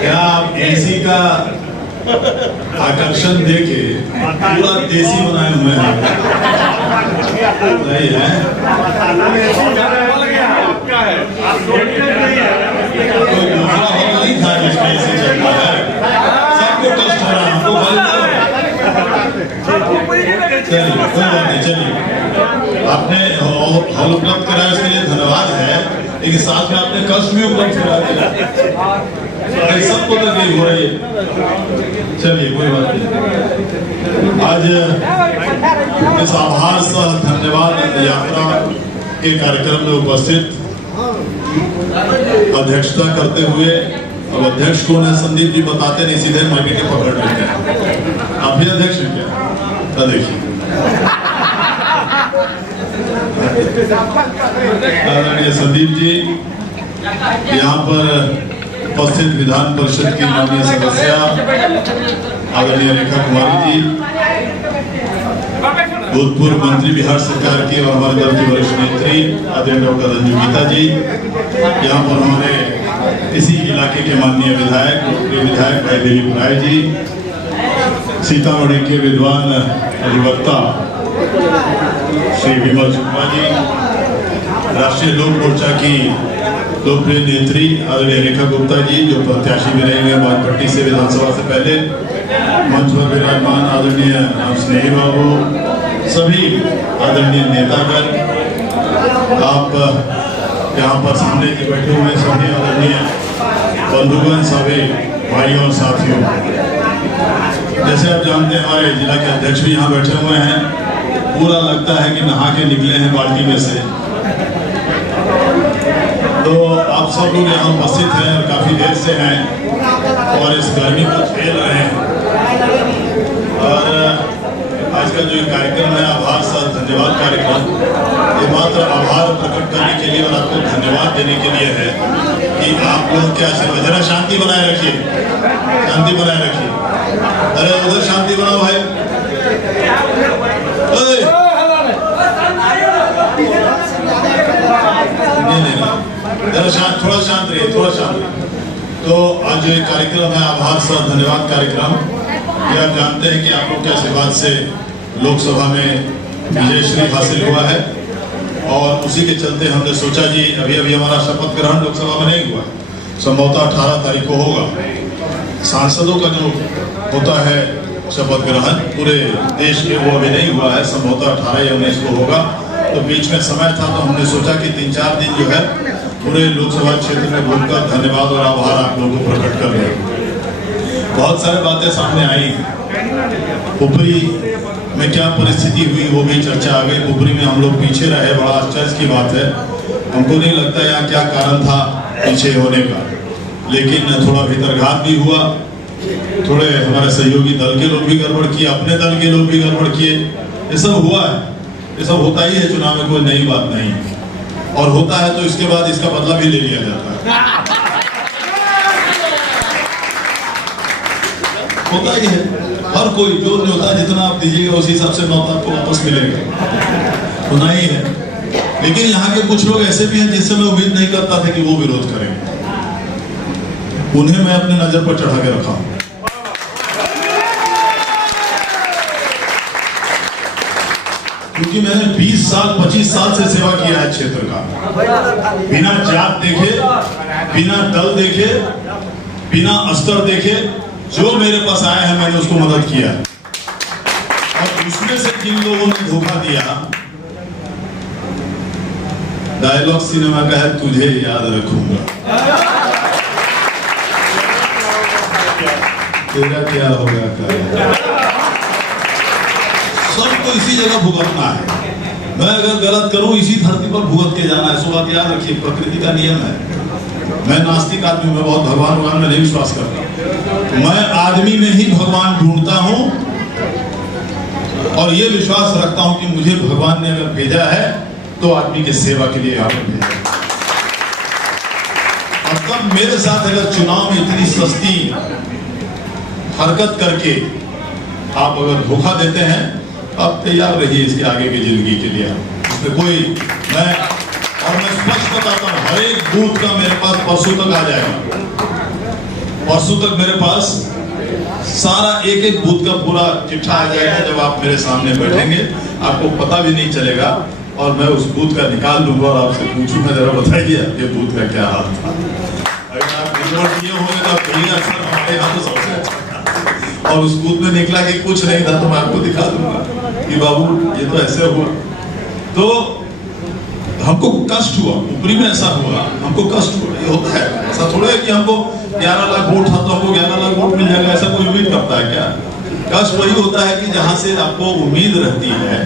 क्या आप एसी का आकर्षण देके पूरा देसी बनाए हुए हैं? सही है। कोई दूसरा हो नहीं था जिसमें एसी चलता है, सबको कष्ट हो रहा है, हमको चलिए कोई बात नहीं। चलिए, आपने हॉल उपलब्ध कराया उसके लिए धन्यवाद है, लेकिन साथ में आपने कष्ट भी उपलब्ध करा दिया, सबको तकलीफ हो रही है। चलिए कोई बात नहीं। आज इस आभार सह धन्यवाद यात्रा के कार्यक्रम में उपस्थित अध्यक्षता करते हुए, अब अध्यक्ष कौन है संदीप जी बताते नहीं, सीधे माइक के पकड़ लेते हैं। आप भी अध्यक्ष हैं क्या? देखिए आदरणीय संदीप जी, यहाँ पर उपस्थित विधान परिषद की माननीय सदस्या आदरणीय रेखा कुमारी जी, भूतपूर्व मंत्री बिहार सरकार की और हमारे दल की वरिष्ठ नेत्री आदरणीय डॉक्टर रंजू गीता जी, यहाँ पर हमारे इसी इलाके के माननीय विधायक भाई दिलीप राय जी, सीतामढ़ी के विद्वान अधिवक्ता श्री विमल शुक्ला जी, राष्ट्रीय लोक मोर्चा की लोकप्रिय नेत्री आदरणीय रेखा गुप्ता जी जो प्रत्याशी भी रहेंगे बागपट्टी से विधानसभा से पहले, मंच पर विराजमान आदरणीय राम स्नेही बाबू, सभी आदरणीय नेतागण, आप यहाँ पर सामने के बैठे हुए सभी आदरणीय बंधुगण, सभी भाइयों और साथियों, जैसे आप जानते हैं हमारे जिला के अध्यक्ष भी यहाँ बैठे हुए हैं, पूरा लगता है कि नहा के निकले हैं बाल्टी में से। तो आप सब लोग यहाँ उपस्थित हैं और काफी देर से हैं और इस गर्मी को झेल रहे हैं। और आज का जो कार्यक्रम है आभार सह धन्यवाद कार्यक्रम, ये मात्र आभार प्रकट करने के लिए और आपको धन्यवाद देने के लिए है कि आप लोग क्या जरा शांति बनाए रखिए, शांति बनाए रखिए। अरे उधर शांति बनाओ भाई, थोड़ा शांत रहिए, थोड़ा शांत रहिए। तो आज जो कार्यक्रम है आभार सह धन्यवाद कार्यक्रम, ये आप जानते हैं कि आप लोग के आशीर्वाद से लोकसभा में विजय श्री हासिल हुआ है और उसी के चलते हमने सोचा जी अभी हमारा शपथ ग्रहण लोकसभा में नहीं हुआ, संभवतः 18 तारीख को होगा। सांसदों का जो होता है शपथ ग्रहण पूरे देश में वो अभी नहीं हुआ है, संभवतः 18 या 19 को होगा। तो बीच में समय था तो हमने सोचा कि 3-4 दिन जो है पूरे लोकसभा क्षेत्र में घूमकर धन्यवाद और आभार आप लोगों को प्रकट कर रहे हैं। बहुत सारी बातें सामने आई, ऊपरी में क्या परिस्थिति हुई वो भी चर्चा आ गई। ऊपरी में हम लोग पीछे रहे, बड़ा आश्चर्य की बात है, हमको नहीं लगता यहाँ क्या कारण था पीछे होने का, लेकिन थोड़ा भीतरघात भी हुआ, थोड़े हमारे सहयोगी दल के लोग भी गड़बड़ किए, अपने दल के लोग भी गड़बड़ किए, ये सब हुआ है, ये सब होता ही है चुनाव में, कोई नई बात नहीं, और होता है तो इसके बाद इसका बदला भी ले लिया जाता है, होता ही है। हर कोई जो न्योता जितना आप दीजिएगा उसी हिसाब से न्योता आपको वापस मिलेगा, होना ही है। लेकिन यहाँ के कुछ लोग ऐसे भी हैं जिससे मैं उम्मीद नहीं करता था कि वो विरोध करेंगे, उन्हें मैं अपने नजर पर चढ़ा के रखा हूं। क्योंकि मैंने 20 साल 25 साल से सेवा किया है क्षेत्र का, बिना जात देखे, बिना दल देखे, बिना अस्तर देखे, जो मेरे पास आए हैं मैंने उसको मदद किया। और उसमें से जिन लोगों ने धोखा दिया, डायलॉग सिनेमा का है, तुझे याद रखूंगा, तेरा क्या होगा, सबको इसी जगह भुगतना है। मैं अगर गलत करूं इसी धरती पर भुगत के जाना है, सो बात याद रखिए, प्रकृति का नियम है। मैं नास्तिक आदमी, मैं बहुत भगवान में नहीं विश्वास करता, मैं आदमी में ही भगवान ढूंढता हूं और ये विश्वास रखता हूं कि मुझे भगवान ने अगर भेजा है तो आदमी की सेवा के लिए यहाँ पर भेजा। और तब मेरे साथ अगर चुनाव में इतनी सस्ती हरकत करके आप अगर धोखा देते हैं, आप तैयार रहिए इसके आगे की जिंदगी के लिए। इसमें कोई मैं स्पष्ट बताता हूँ, हर एक बूथ का मेरे पास परसों तक आ जाएगा। परसों तक मेरे पास सारा एक एक बूथ का पूरा चिट्ठा आ जाएगा। जब आप मेरे सामने बैठेंगे आपको पता भी नहीं चलेगा, और मैं उस बूथ का निकाल लूंगा और आपसे पूछूंगा, जरा बताइए आपके बूथ का क्या हाल था। अगर आप रिपोर्ट किए होंगे तो आप कहिए अक्सर हमारे यहाँ तो सबसे अच्छा था, और उस बूथ में निकला कि कुछ नहीं था तो मैं आपको दिखा दूंगा कि बाबू ये तो ऐसे हुआ। तो हमको कष्ट हुआ, ऊपरी में ऐसा हुआ, हमको कष्ट हुआ। ये होता है, ऐसा थोड़ा है कि हमको 11 लाख वोट था तो हमको 11 लाख वोट मिल जाएगा, ऐसा कोई उम्मीद करता है क्या? कष्ट वही होता है कि जहां से आपको उम्मीद रहती है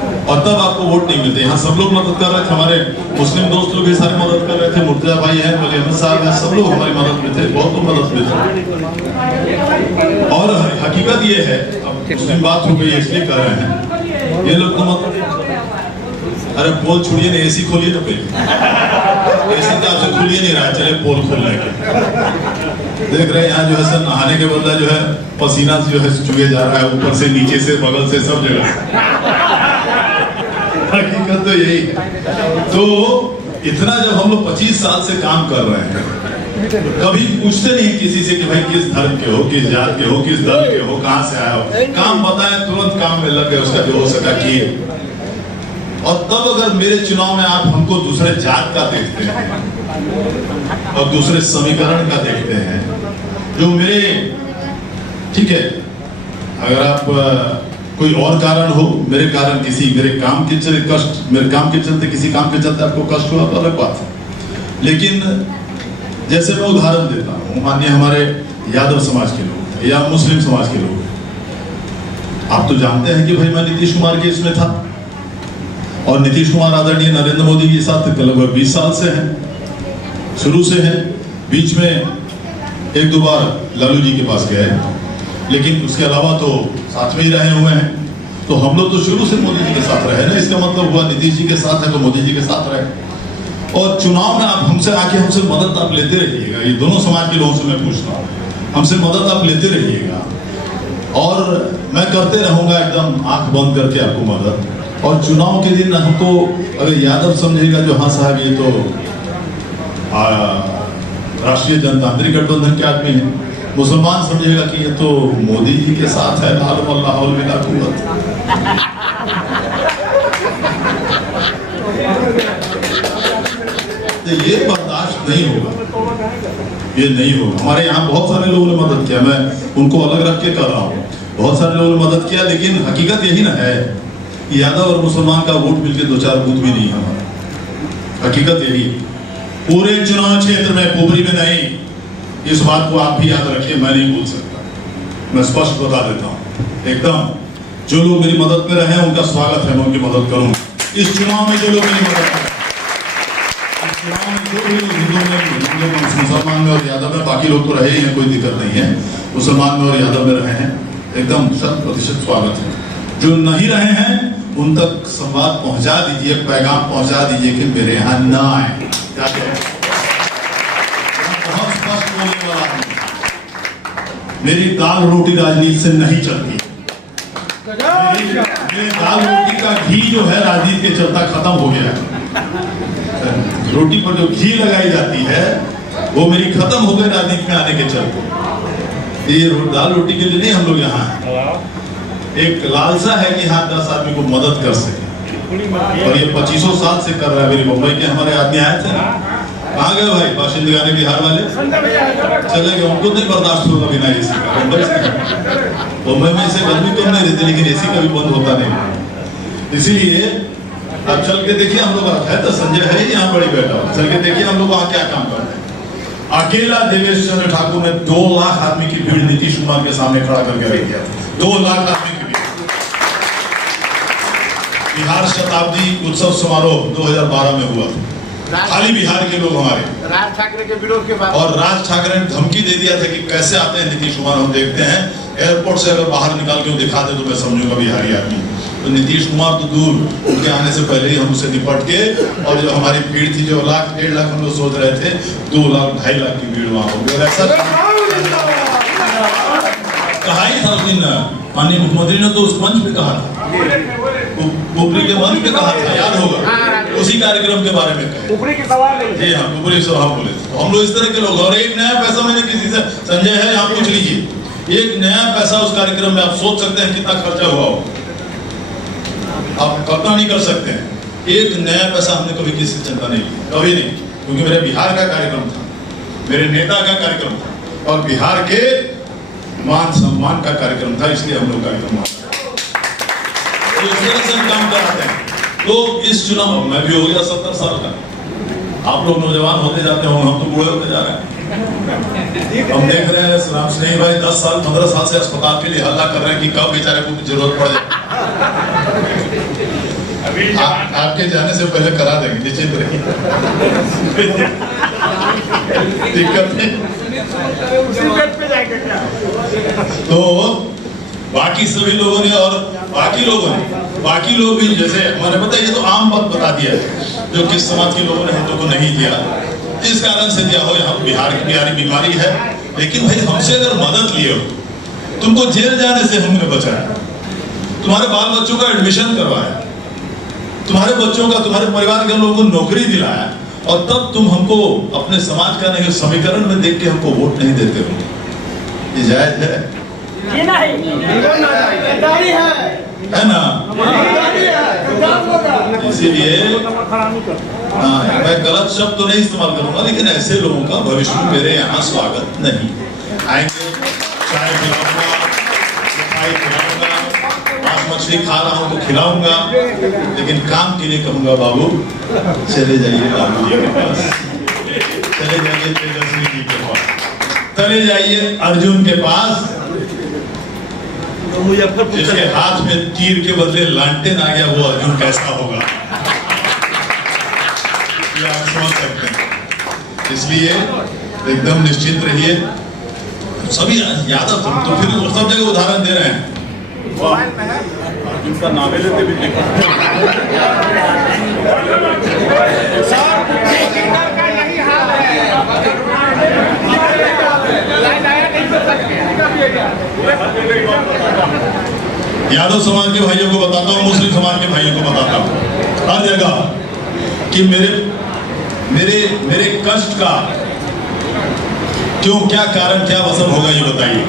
और तब आपको वोट नहीं मिलते। यहाँ सब लोग मदद कर रहे थे, हमारे मुस्लिम दोस्त लोग भी सारे मदद कर रहे थे, मुर्तजा भाई हैं, वली अहमद साहब हैं, सब लोग हमारी मदद में थे, बहुत लोग मदद में थे। और हकीकत ये है, अब मुस्लिम बात हो गई इसलिए कर रहे हैं, ये लोग तो अरे पोल छोड़िए ना, एसी खोलिए ना पहले। एसी तो आपसे खुल ही नहीं रहा है, चले पोल खोल लेंगे। देख रहे हैं यहाँ जो है सर नहाने के बदला जो है पसीना जो है चुए जा रहा है, ऊपर से नीचे से बगल से सब जगह। हकीकत तो यही है। तो इतना जब हम लोग 25 साल से काम कर रहे हैं, कभी पूछते नहीं किसी से कि भाई किस धर्म के हो, किस जात के हो, किस दल के हो, कहाँ से आए हो। काम बताए तुरंत काम में लग गए, उसका जो हो सका किए। और तब अगर मेरे चुनाव में आप हमको दूसरे जात का देखते हैं और दूसरे समीकरण का देखते हैं, जो मेरे ठीक है, अगर आप कोई और कारण हो, मेरे कारण किसी मेरे काम के चलते कष्ट, मेरे काम के चलते किसी काम के चलते आपको कष्ट हुआ तो अलग बात है। लेकिन जैसे मैं उदाहरण देता हूँ, मानिए हमारे यादव समाज के लोग या मुस्लिम समाज के लोग, आप तो जानते हैं कि भाई मैं नीतीश कुमार के इसमें था, और नीतीश कुमार आदरणीय नरेंद्र मोदी के साथ लगभग 20 साल से हैं, शुरू से हैं। बीच में एक दो बार लालू जी के पास गए, लेकिन उसके अलावा तो साथ में ही रहे हुए हैं। तो हम लोग तो शुरू से मोदी जी के साथ रहे ना, इसका मतलब हुआ नीतीश जी के साथ है तो मोदी जी के साथ रहे। और चुनाव में आप हमसे आके हमसे मदद आप लेते रहिएगा, ये दोनों समाज के लोगों से मैं पूछता हूँ, हमसे मदद आप लेते रहिएगा और मैं करते रहूंगा एकदम आंख बंद करके आपको मदद। और चुनाव के दिन हमको अगर यादव समझेगा जो हाँ साहब ये तो राष्ट्रीय जनतांत्रिक गठबंधन के आदमी है, मुसलमान समझेगा कि ये तो मोदी जी के साथ है, लाहौल में कुव्वत। तो ये बर्दाश्त नहीं होगा, ये नहीं होगा। हमारे यहाँ बहुत सारे लोगों ने मदद किया, मैं उनको अलग रख के कर रहा हूँ, बहुत सारे लोगों ने मदद किया, लेकिन हकीकत यही ना है कि यादव और मुसलमान का वोट मिलके 2-4 बूथ भी नहीं है हमारा। हकीकत यही, पूरे चुनाव क्षेत्र में, पोपरी में नहीं। इस बात को आप भी याद रखिए, मैं नहीं बोल सकता, मैं स्पष्ट बता देता हूँ एकदम। जो लोग मेरी मदद में रहे हैं उनका स्वागत है, मैं उनकी मदद करूंगा। इस चुनाव में जो लोग मेरी मदद करें, इस चुनाव में जो भी लोग हिंदू में, मुसलमान में और यादव में, बाकी लोग तो रहे ही हैं, कोई दिक्कत नहीं है, मुसलमान में और यादव में रहे हैं, एकदम 100% स्वागत है। जो नहीं रहे हैं उन तक संवाद पहुंचा दीजिए, पैगाम पहुंचा दीजिए कि मेरे यहाँ ना आए। बहुत स्पष्ट बोलने वाला हूं, मेरी दाल रोटी राजनीति से नहीं चलती। मेरी दाल रोटी का घी जो है राजनीति के चलता खत्म हो गया है। रोटी पर जो घी लगाई जाती है वो मेरी खत्म हो गई राजनीति में आने के चलते। ये दाल रोटी के लिए नहीं हम लोग यहाँ हैं। एक लालसा है कि हाँ 10 आदमी को मदद कर सके, और ये 25 साल से कर रहा है। मेरी मुंबई के हमारे आदमी आए थे, कहाँ गए भाई बाशिंदे गाने बिहार वाले? चले गए, उनको नहीं बर्दाश्त होगा बिना एसी का। मुंबई में इसे गर्मी कम नहीं रहती, लेकिन एसी का भी बंद होता नहीं। इसीलिए अब चल के देखिए, हम लोग है तो संजय है ही यहाँ बड़ी बेटा, चल के देखिए हम लोग वहाँ क्या काम कर रहे हैं। अकेला देवेश चंद्र ठाकुर ने 2 लाख आदमी की भीड़ नीतीश कुमार के सामने खड़ा करके रख दिया। 2 लाख आदमी की भीड़। बिहार शताब्दी उत्सव समारोह 2012 में हुआ था, खाली बिहार के लोग हमारे, राज ठाकरे के विरोध के बाद, और राज ठाकरे ने धमकी दे दिया था कि कैसे आते हैं नीतीश कुमार, हम देखते हैं। एयरपोर्ट से अगर बाहर निकाल के दिखा दे तो मैं समझूंगा बिहारी आदमी। तो नीतीश कुमार तो दूर, उनके आने से पहले ही हम उससे निपट के, और जो हमारी भीड़ थी, जो 1-1.5 लाख हम लोग सोच रहे थे, 2 लाख 2.5 लाख की भीड़ वहां हो गई। ऐसा कहा ही था उस दिन माननीय मुख्यमंत्री ने, तो उस मंच पे कहा था ऊपरी के मंच पे कहा था, याद होगा, उसी कार्यक्रम के बारे में कहे। ऊपरी की सवाल जी हाँ, ऊपरी सभा बोले थे। हम लोग इस तरह के लोग, और एक नया पैसा मैंने किसी से, संजय है, आप पूछ लीजिए, एक नया पैसा उस कार्यक्रम में आप सोच सकते हैं कितना खर्चा हुआ हो, आप कल्पना नहीं कर सकते हैं। एक नया पैसा हमने कभी किसी से चिंता नहीं की, कभी नहीं, क्योंकि मेरे बिहार का कार्यक्रम था, मेरे नेता का कार्यक्रम था, और बिहार के मान सम्मान का कार्यक्रम था, इसलिए हम लोग कार्यक्रम तो इस तरह से हम काम कराते हैं। तो इस चुनाव में भी हो गया 70 साल का, आप लोग नौजवान होते जाते होंगे, हम तो बूढ़े होते जा रहे हैं। हम देख रहे हैं राम स्नेही भाई 10 साल 15 साल से अस्पताल के लिए हल्ला कर रहे हैं कि कब बेचारे को जरूरत पड़ जाए। आपके जाने से पहले करा देंगे, निश्चित रहिए, दिक्कत नहीं। तो बाकी सभी लोगों ने और बाकी लोग भी, जैसे मैंने बताया, ये तो आम बात बता दिया है, जो किस समाज के लोगों ने हिंदू को नहीं दिया, इस कारण से दिया हो, हम बिहार की बीमारी है। लेकिन भाई हमसे अगर मदद लिए हो, तुमको जेल जाने से हमने बचाया, तुम्हारे बाल बच्चों का एडमिशन करवाया, तुम्हारे बच्चों का, तुम्हारे परिवार के लोगों को नौकरी दिलाया, और तब तुम हमको अपने समाज का नहीं समीकरण में देख के हमको वोट नहीं देते हो, ये जायज है? है ना? इसीलिए मैं गलत शब्द तो नहीं इस्तेमाल करूंगा, लेकिन ऐसे लोगों का भविष्य में मेरे यहाँ स्वागत नहीं। आएंगे, चाय पिलाऊंगा, मिठाई खिलाऊंगा, मांस मछली खा रहा हूँ तो खिलाऊंगा, लेकिन काम के लिए कहूंगा बाबू चले जाइए लालू जी के पास, चले जाइए तेजस्वी जी के पास, चले जाइए अर्जुन के पास, जिसके हाथ में तीर के बदले लांटेन आ गया, वो अर्जुन कैसा होगा ये आप समझ सकते हैं। इसलिए एकदम निश्चिंत रहिए, सभी यादव तो फिर सब जगह उदाहरण दे रहे हैं, जिनका नाम लेते भी यादव समाज के भाइयों को बताता हूँ, मुस्लिम समाज के भाइयों को बताता हूँ हर जगह कि मेरे कष्ट का क्यों, क्या कारण, क्या वसब होगा, ये बताइए।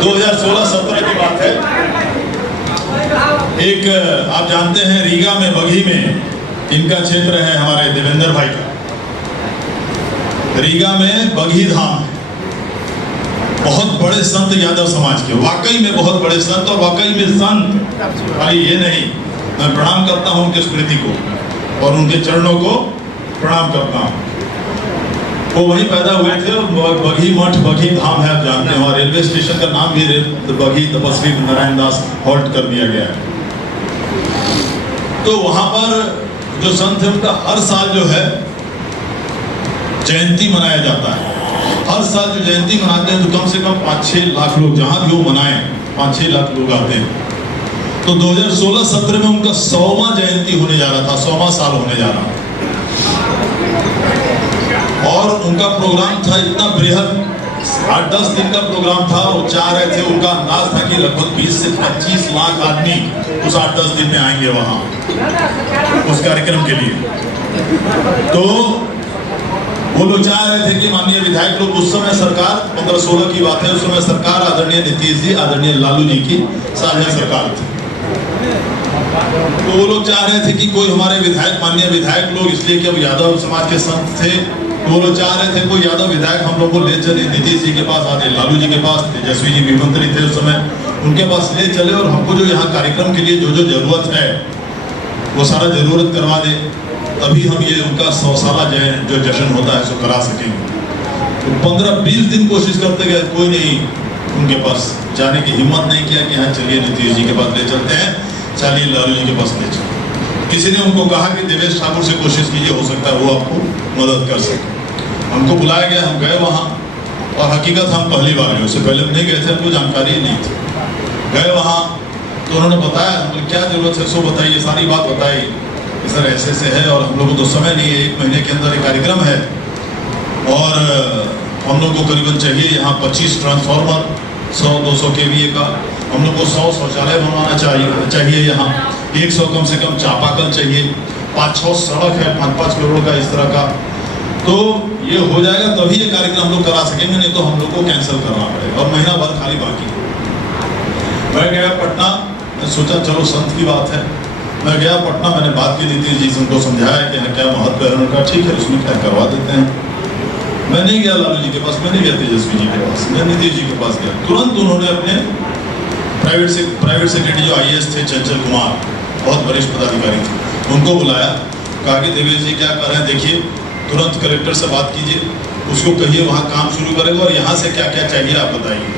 2016-17 की बात है, एक आप जानते हैं रीगा में, बघी में इनका क्षेत्र है, हमारे देवेंद्र भाई का, रीगा में बघी धाम, बहुत बड़े संत यादव समाज के, वाकई में बहुत बड़े संत, और वाकई में संत भाई ये नहीं, मैं प्रणाम करता हूं उनके स्मृति को और उनके चरणों को प्रणाम करता हूं। वो वहीं पैदा हुए थे, और बघी मठ, बघी धाम है, आप जानते हैं, और रेलवे स्टेशन का नाम भी बघी तपस्वी नारायण दास हॉल्ट कर दिया गया है। तो वहां पर जो संत है उनका हर साल जो है जयंती मनाया जाता है। हर साल जो जयंती मनाते हैं तो कम से कम 5-6 लाख लोग, जहां भी वो मनाए 5-6 लाख लोग आते हैं। तो 2016-17 में उनका 100वां जयंती होने जा रहा था, 100वां साल होने जा रहा, और उनका प्रोग्राम था इतना बृहद, 8-10 दिन का प्रोग्राम था, और चाह रहे थे, उनका अंदाज था कि लगभग 20 से 25 लाख आदमी उस 8-10 दिन में आएंगे वहां उस कार्यक्रम के लिए। तो वो लोग चाह रहे थे कि माननीय विधायक लोग, उस समय सरकार 15-16 की बात है, उस समय सरकार आदरणीय नीतीश जी, आदरणीय लालू जी की साझा सरकार थी। तो वो लोग चाह रहे थे कि कोई हमारे विधायक, माननीय विधायक लोग, इसलिए कि अब यादव समाज के संत थे, वो लोग चाह रहे थे कोई यादव विधायक हम लोग को ले चले नीतीश जी के पास, आते लालू जी के पास, तेजस्वी जी भी मंत्री थे उस समय, उनके पास ले चले, और हमको जो यहाँ कार्यक्रम के लिए जो जो जरूरत है वो सारा जरूरत करवा दे, तभी हम ये उनका 100 साला जो जश्न होता है सो करा सकेंगे। तो 15-20 दिन कोशिश करते गए, कोई नहीं उनके पास जाने की हिम्मत नहीं किया कि हाँ चलिए नीतीश जी के पास ले चलते हैं, चलिए लालू जी के पास ले चलते। किसी ने उनको कहा कि देवेश ठाकुर से कोशिश कीजिए, हो सकता है वो आपको मदद कर सके। हमको बुलाया गया, हम गए वहाँ, और हकीकत हम पहली बार गए, उससे पहले हम नहीं गए थे, हमको जानकारी नहीं थी। गए वहाँ तो उन्होंने बताया, क्या जरूरत है सो बताइए, सारी बात बताई, सर ऐसे से है, और हम लोग को तो समय नहीं है, 1 महीने के अंदर एक कार्यक्रम है, और हम लोग को करीबन चाहिए यहाँ 25 ट्रांसफार्मर 100-200 kVA का, हम लोग को 100 शौचालय बनवाना चाहिए यहाँ, 100 कम से कम चापाकल चाहिए, 5-6 सड़क है 5-5 करोड़ का इस तरह का। तो ये हो जाएगा तभी ये कार्यक्रम हम लोग करा सकेंगे, नहीं तो हम लोग को कैंसिल करना पड़ेगा और महीना भर खाली बाकी। मैं गया पटना, मैं सोचा चलो संत की बात है, मैं गया पटना, मैंने बात की नीतीश जी से, उनको समझाया कि क्या महत्व है, उनका ठीक है उसमें क्या करवा देते हैं। मैं नहीं गया लालू जी के पास, मैं नहीं गया तेजस्वी जी के पास, मैं नीतीश जी के पास गया। तुरंत उन्होंने अपने प्राइवेट सेक्रेटरी जो IAS थे चंचल कुमार, बहुत वरिष्ठ पदाधिकारी थे, उनको बुलाया, कहा कि देवेश जी क्या कर रहे हैं देखिए, तुरंत कलेक्टर से बात कीजिए, उसको कहिए वहाँ काम शुरू करेगा और यहाँ से क्या क्या चाहिए आप बताइए।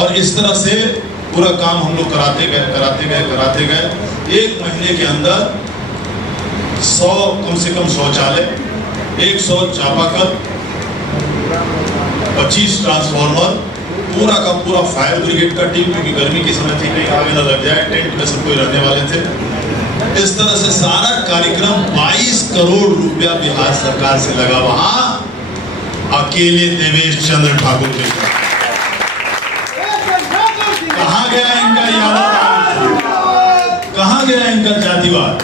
और इस तरह से पूरा काम हम लोग कराते गए। 1 महीने के अंदर 100 कम से कम शौचालय, 100 चापाकल, 25 ट्रांसफार्मर, पूरा का पूरा फायर ब्रिगेड का टीम, क्योंकि गर्मी की समय थी, कहीं आगे न लग जाए, टेंट में सब कोई रहने वाले थे। इस तरह से सारा कार्यक्रम 22 करोड़ रुपया बिहार सरकार से लगा, वहां अकेले देवेश चंद्र ठाकुर के साथ। कहां गया इनका यादव, कहां गया इनका जातिवाद,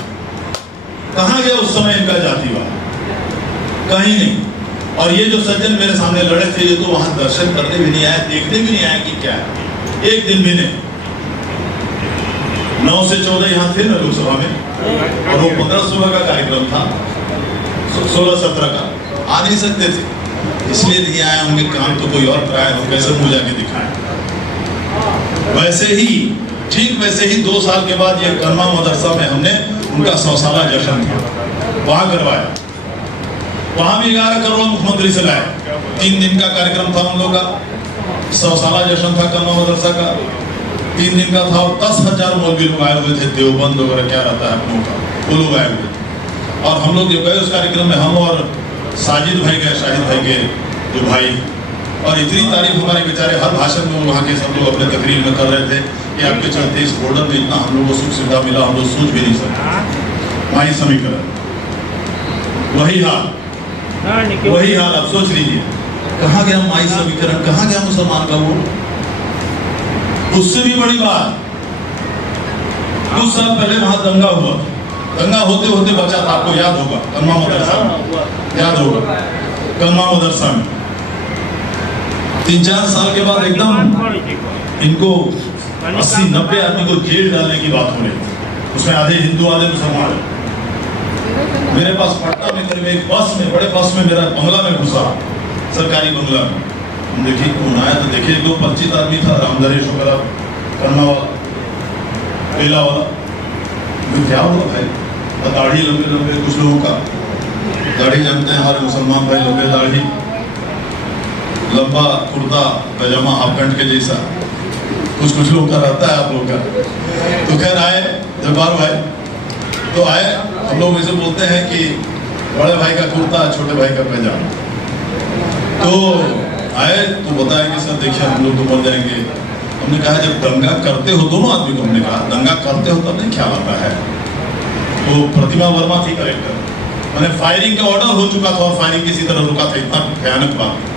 कहां गया उस समय इनका जातिवाद, कहीं नहीं। और ये जो सज्जन मेरे सामने लड़े थे, ये तो वहां दर्शन करने भी नहीं आए, देखने भी नहीं आए कि क्या है, एक दिन भी नहीं। 9 से 14 यहाँ थे ना लोकसभा में, और वो 15-16 का कार्यक्रम था, 16-17 का, आ नहीं सकते थे, इसलिए नहीं आए होंगे। काम तो कोई और कराए हो, कैसे मुझे जाके दिखाए। वैसे ही, ठीक वैसे ही 2 साल के बाद ये करमा मदरसा में हमने उनका 100 साला जश्न था, वहां करवाया। वहां भी 11 करोड़ मुख्यमंत्री से लाए। 3 दिन का कार्यक्रम था हम लोग का, 100 साला जश्न था करमा मदरसा का, 3 दिन का था, और 10,000 मौलवी लोग आए हुए थे, देवबंद वगैरह क्या रहता है अपनों का, वो लोग आए हुए थे। और हम लोग जो गए उस कार्यक्रम में, हम और साजिद भाई गए, शाहिद भाई के जो भाई, और इतनी तारीफ हमारे बेचारे हर भाषण में वहाँ के सब लोग अपने तकरीर में कर रहे थे कि आपके चलते इस बॉर्डर में इतना हम लोग को सुख सुविधा मिला, हम लोग सोच भी नहीं सकते। माई समीकरण वही हाल आप सोच लीजिए, कहाँ गया माई समीकरण, कहाँ गया मुसलमान का वोट। उससे भी बड़ी बात, कुछ साल पहले वहां दंगा हुआ, दंगा होते होते बचा था, आपको याद होगा, करमा मदरसा में, याद होगा करमा मदरसा में 3-4 साल के बाद एकदम इनको 80-90 आदमी को जेल डालने की बात हो रही थी, उसमें आधे हिंदू आधे मुसलमान। मेरे पास पटना में करीब एक बस में, बड़े बस में, मेरा बंगला में घुसा, सरकारी बंगला में। देखिए कौन आया, तो देखिए 2-25 आदमी था, रामधरेश वगैरह, करना वाला, पेला वाला। क्या हुआ भाई, दाढ़ी लंबे कुछ लोगों का, दाढ़ी जानते हैं हमारे मुसलमान भाई, लंबे दाढ़ी, लंबा कुर्ता पैजामा हाफ पैंट के जैसा, कुछ लोगों का रहता है आप लोग का। तो खैर आए जब्बार भाई, तो आए, हम लोग वैसे बोलते हैं कि बड़े भाई का कुर्ता, छोटे भाई का पैजामा। तो आए तो बताया कि सर देखिए हम लोग तो मर जाएंगे। हमने कहा जब दंगा करते हो, दोनों आदमी को हमने कहा दंगा करते हो तब नहीं ख्याल आता है। तो प्रतिमा वर्मा थी कलेक्टर, मैंने फायरिंग का ऑर्डर हो चुका था और फायरिंग किसी तरह रुका था, इतना भयानक बात।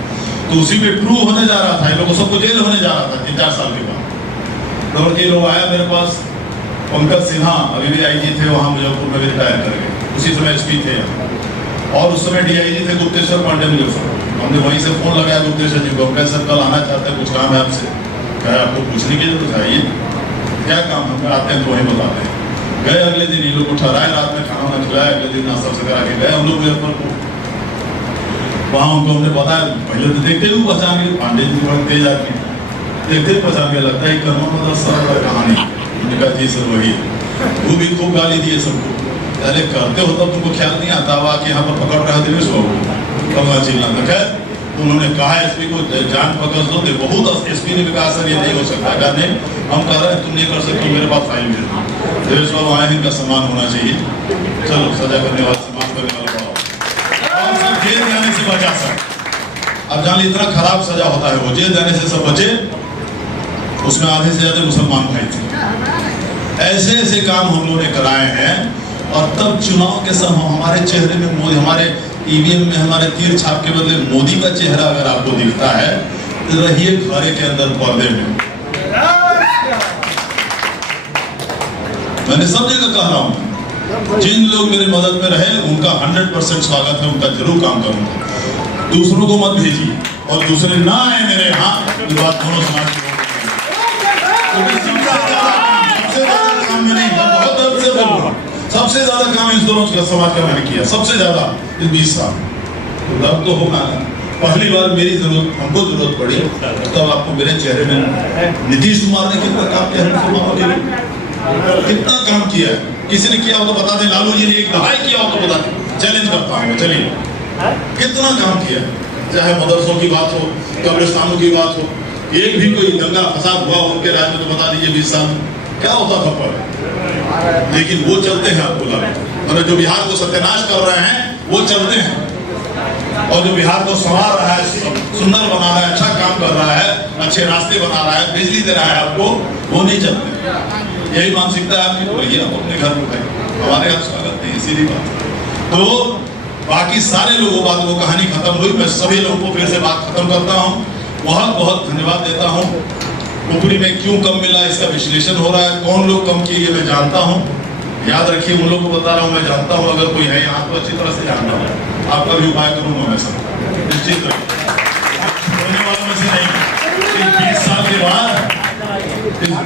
तो उसी में ट्रू होने जा रहा था, इन लोगों सबको जेल होने जा रहा था 3-4 साल के बाद। दौड़ के लोग आया मेरे पास, पंकज सिन्हा अभी भी IG थे वहाँ मुजफ्फरपुर में, रिटायर कर गए, उसी समय SP थे, और उस समय DIG थे गुप्तेश्वर पांडे मुजफ्फरपुर। हमने वहीं से फोन लगाया गुप्तेश्वर जी को, सर कल आना चाहते हैं, कुछ काम है आपसे। कहा आपको पूछने की जरूरत है, क्या काम है, आते हैं तो वहीं बताते हैं। गए अगले दिन, इन लोग को ठहराए, रात में खाना वाना खिलाया, अगले दिन नाश्ता से करा के गए हम लोग मुजफ्फरपुर। वहाँ उनको हमने बताया, पहले तो देखते हुए पहचान गए, पांडे जी बहुत तेज आदमी, देखते पहचान गया, लगता है करमा मदरसा कहानी। उनका जी सर वही, वो भी खूब गाली दिए सबको, पहले करते हो तब तुमको ख्याल नहीं आता, हुआ कि यहाँ पर पकड़ रहे देवेश बाबू कमला चिल्ला। तो खैर उन्होंने कहा SP को जान पकड़ दो, बहुत SP ने भी कहा सर ये नहीं हो सकता, कहा नहीं हम कह रहे हैं तुम नहीं कर सकते, मेरे पास फाइल भेज, देवेश बाबू आए, इनका सम्मान होना चाहिए, चलो सजा करने वाला सम्मान करने वाला बढ़ाओ, और सब जेल जाने से बचा सर। अब जान इतना खराब सजा होता है, वो जेल जाने से सब बचे, उसमें आधे से ज्यादा मुसलमान भाई थे। ऐसे काम हम लोगों ने कराए हैं। और तब चुनाव के समय हमारे चेहरे में मोदी, हमारे EVM में हमारे तीर छाप के बदले मोदी का चेहरा अगर आपको दिखता है तो रहिए घरे के अंदर पर्दे में, मैंने सब जगह कह रहा हूं, जिन लोग मेरे मदद में रहे उनका 100% स्वागत है, उनका जरूर काम करूंगा। दूसरों को मत भेजिए और दूसरे ना आए मेरे यहाँ, ये बात दोनों समाज के लोगों को। सबसे ज्यादा काम मैंने बहुत दर्द से बोल रहा हूं, सबसे ज्यादा काम इस दोनों समाज का मैंने किया, सबसे ज्यादा इस 20 साल। तो दर्द तो होगा ना। पहली बार मेरी जरूरत, हमको जरूरत पड़ी तब आपको मेरे चेहरे में नीतीश कुमार ने कितना काम किया, कितना काम किया है। किसी ने किया हो तो बता दें, लालू जी ने एक दहाई किया हो तो बता दें, चैलेंज करता हूं। चलिए, कितना काम किया, चाहे मदरसों की बात हो, कब्रिस्तानों की बात हो, एक भी कोई दंगा फसाद हुआ उनके राज्य में तो बता दीजिए 20 साल क्या होता था पर। लेकिन वो चलते हैं, आपको लगा मतलब जो बिहार को सत्यानाश कर रहे हैं वो चलते हैं, और जो बिहार को संवार रहा है, सुंदर बना रहा है, अच्छा काम कर रहा है, अच्छे रास्ते बना रहा है, बिजली दे रहा है आपको, वो नहीं चलते। यही मानसिकता है आपकी, बोलिए आप अपने घर में भाई, हमारे यहाँ स्वागत नहीं, सीधी बात। तो बाकी सारे लोगों बात वो कहानी खत्म हुई। मैं सभी लोगों को फिर से बात खत्म करता हूँ, बहुत बहुत धन्यवाद देता हूँ। ऊपरी में क्यों कम मिला इसका विश्लेषण हो रहा है, कौन लोग कम किए ये मैं जानता हूँ। याद रखिए, उन लोगों को बता रहा हूँ, मैं जानता हूँ, अगर कोई है यहाँ तो अच्छी तरह से जानता हूँ, आपका भी उपाय करूंगा मैं सब, निश्चित छोड़ने वालों में से नहीं। 20 साल के बाद,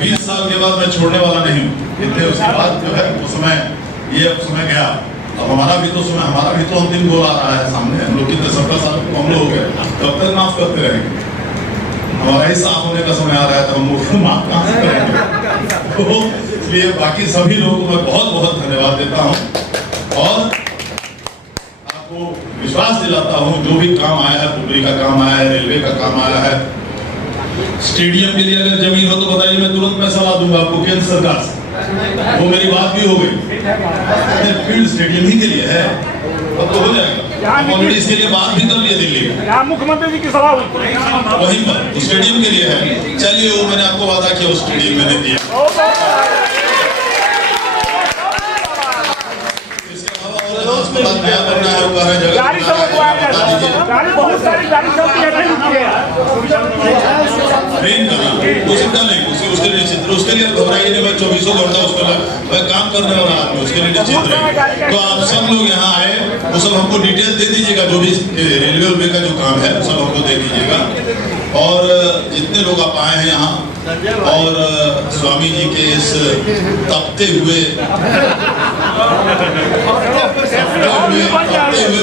20 साल के बाद मैं छोड़ने वाला नहीं हूँ। इतने उसके बाद जो है वो समय, ये अब समय गया, अब हमारा भी तो समय, हमारा भी तो अंतिम गोल आ रहा है सामने। हम लोग कितने 70 साल हम लोग हो गए, तब तक माफ करते रहेंगे। हमारा ही साफ होने का समय आ रहा है, तो हम माफ कहाँ से करेंगे। तो इसलिए बाकी सभी लोगों को मैं बहुत बहुत धन्यवाद देता हूँ, और विश्वास दिलाता हूं जो भी काम आया है, पुपरी का काम आया है, रेलवे का काम आया है, स्टेडियम के लिए अगर जमीन हो तो बताइए, मैं तुरंत पैसा ला दूंगा आपको केंद्र सरकार से। वो मेरी बात भी हो गई, फील्ड स्टेडियम ही के लिए है, अब तो हो जाएगा। ऑलरेडी इसके लिए बात भी कर लिया दिल्ली में, मुख्यमंत्री जी की सभा वहीं पर स्टेडियम के लिए है। चलिए, वो मैंने आपको वादा किया, उस स्टेडियम मैंने दिया। नया करना है, वो कर रहे हैं, ट्रेन करना, उसे कर लेंगे, उसके लिए निश्चित, उसके लिए घबराइए नहीं, मैं 24 घंटा उसके लिए मैं काम करने वाला आदमी, उसके लिए निश्चित रहेंगे। तो आप सब लोग यहाँ आए, वो सब हमको डिटेल दे दीजिएगा, जो भी रेलवे का जो काम है सब हमको दे दीजिएगा। और जितने लोग आप आए हैं यहाँ, और स्वामी जी के इस तपते हुए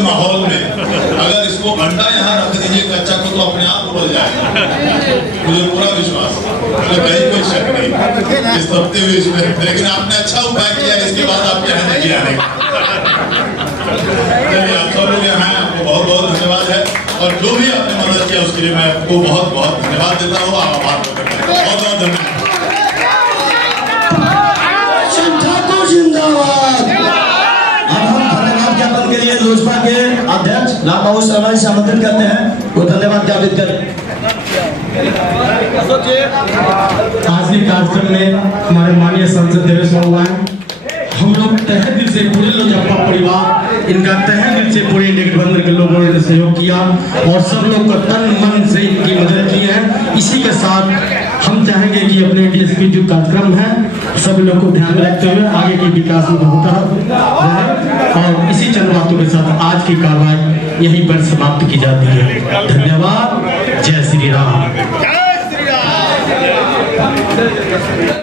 माहौल में अगर इसको घंटा यहाँ रख दीजिए कच्चा को, तो अपने आप उबल जाएगा, मुझे पूरा विश्वास है, कहीं कोई शक नहीं इस तपते हुए इसमें। लेकिन आपने अच्छा उपाय किया, इसके बाद आप यहाँ नहीं आने। चलिए, आप सब लोग यहाँ हैं, आपको बहुत बहुत धन्यवाद है, और जो भी आपने मदद किया उसके लिए मैं आपको बहुत बहुत धन्यवाद देता हूँ। आप आभार बहुत बहुत धन्यवाद। लोजपा के अध्यक्ष लाल बाबू शर्मा जी से आमंत्रित करते हैं, वो धन्यवाद ज्ञापित करें। आज के कार्यक्रम में हमारे माननीय सांसद देवेश बाबू आए, हम लोग तहे दिल से, पूरे लोजपा परिवार, इनका तहे दिल से पूरे इंडिया गठबंधन के लोगों ने सहयोग किया, और सब लोग को तन मन से इनकी मदद की है। इसी के साथ हम चाहेंगे कि अपने डीएसपी जो कार्यक्रम है सब लोग को ध्यान रखते हुए आगे के विकास में होता रहे, और इसी चंद बातों के साथ आज की कार्रवाई यहीं पर समाप्त की जाती है। धन्यवाद। जय श्री राम।